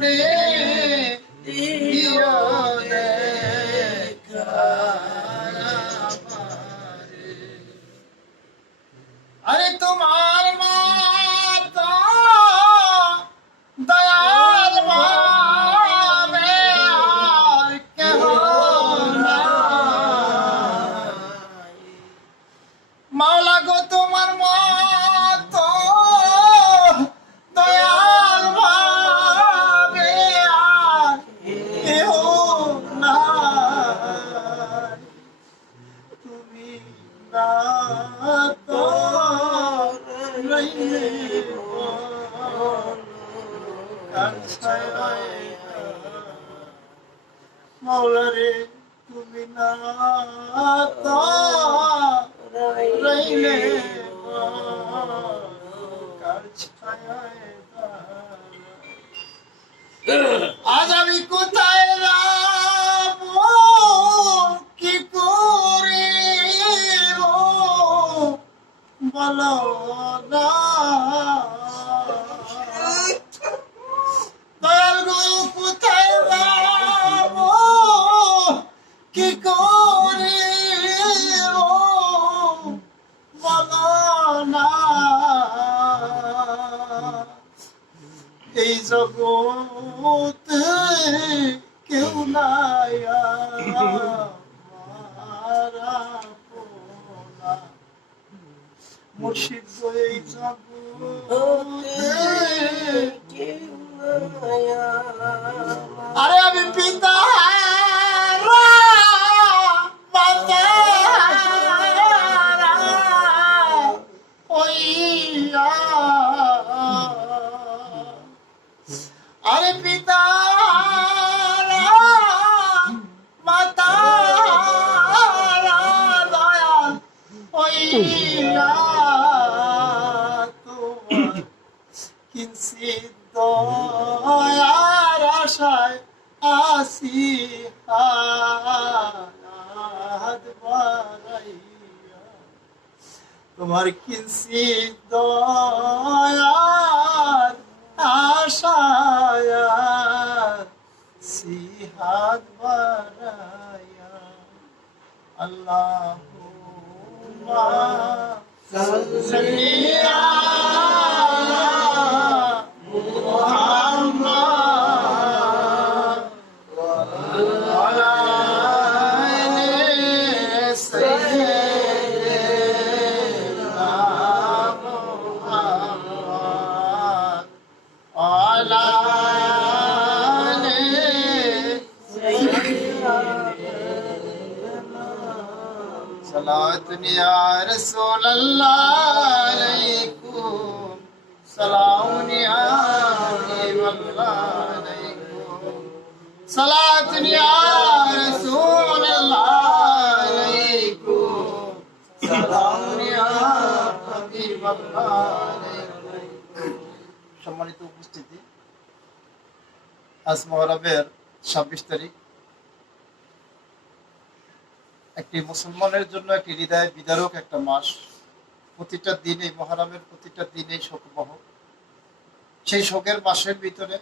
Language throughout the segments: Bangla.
মনে দিও দেখা আমারে। আরে তোমার মা তো দয়াল ভাবে আর কেহ নাই। মাওলা গো তোমার মা তো দয়াল ভাবে আর কেহ নাই। তুমি না তো রইলে মাওলা রে, তুমি না তো রইলে কার ছায়ায় আজ আমি কোথায় যাব, কি করিব বলো না। দয়াল গো কোথায় যাব, কি করিব বলো না। এই জগতে কেউ নাই আমার আপনা। মুর্শিদ গো এই জগতে আরে আমি পিতা আরে পিতা মাতা দয়াল হইয়া তোমার কিঞ্চিৎ দয়ার আশায় আসি হাত বাড়াইয়া। তোমার কিঞ্চিৎ দয়ার আশায় আসি হাত বাড়াইয়া। আল্লাহুম্মা সাল্লি আলা মুহাম্মাদ ওয়া আলা আলি সাইয়্যিদিনা মুহাম্মাদ ওয়া আলা আলি সালাতুন ইয়া রাসূলুল্লাহ আলাইকুম সালামুন ইয়া হাবিবাল্লাহ আলাইকুম সালাতুন ইয়া রাসূলুল্লাহ আলাইকুম সালামুন ইয়া হাবিবাল্লাহ আলাইকুম। সম্মানিত উপস্থিতি, আজ মুহররমের 26 তারিখ। একটি মুসলমানের জন্য একটি হৃদয় বিদারক একটা মাস। প্রতিটা দিনে মুহররমের প্রতিটা দিনে শোকবহ। সেই শোকের মাসের ভিতরে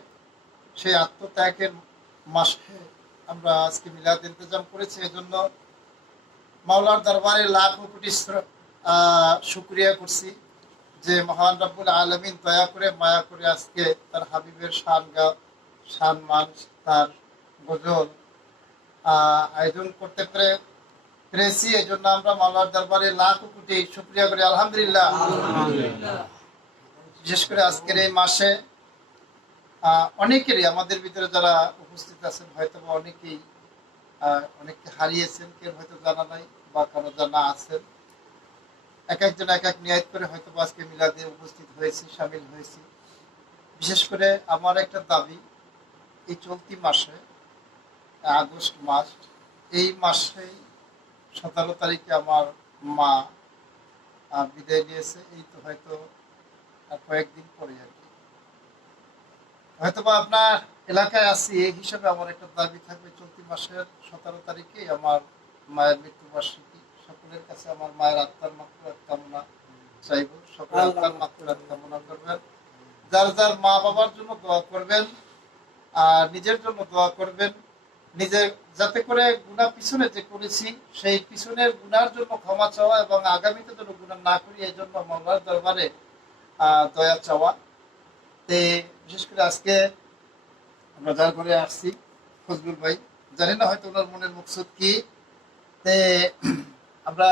সেই আত্মত্যাগের মাসে আমরা আজকে মিলাদ ইন্তজাম করেছি। এজন্য মাওলার দরবারে লাখো কোটি শুকরিয়া করছি যে মহান রব্বুল আলামিন দয়া করে মায়া করে আজকে তার হাবিবের সম্মান তার গজল আয়োজন করতে পেরেছি। এই জন্য আমরা মাওলার দরবারে লাখো কোটি শুকরিয়া করি, আলহামদুলিল্লাহ। বিশেষ করে আজকের এই মাসে অনেকেরই আমাদের ভিতরে যারা উপস্থিত আছেন হয়তো অনেকেই অনেককে হারিয়েছেন, কেউ হয়তো জানা নাই বা কারো জানা আছেন। এক একজন এক এক নিয়াত করে হয়তো আজকে মিলাদে উপস্থিত হয়েছি, সামিল হয়েছি। বিশেষ করে আমার একটা দাবি, এই চলতি মাসে আগস্ট মাস, এই মাসেই 17 তারিখে আমার মা বিদায় নিয়েছে। এই তো হয়তো কয়েকদিন পরে আর কি হয়তো বা আপনার এলাকায় আছি, এই হিসাবে আমার একটা দাবি থাকবে চলতি মাসের 17 তারিখে আমার মায়ের মৃত্যুবার্ষিকী। সকলের কাছে আমার মায়ের আত্মার মাগফিরাত কামনা চাইব, সকলের আত্মার মাগফিরাত কামনা করবেন। যার যার মা বাবার জন্য দোয়া করবেন। নিজের জন্য দোয়া করবেন, নিজে যাতে করে গুনাহ পিছনে যে করেছি সেই পিছনের গুনার জন্য ক্ষমা চাওয়া এবং আগামীতে যেন গুনাহ না করি এই জন্য মওলার দরবারে দয়া চাওয়া। তে বিশেষ করে আজকে আমরা যার ঘরে আসছি ফজলুল ভাই, জানি না হয়তো ওনার মনের মকসুদ কি। তে আমরা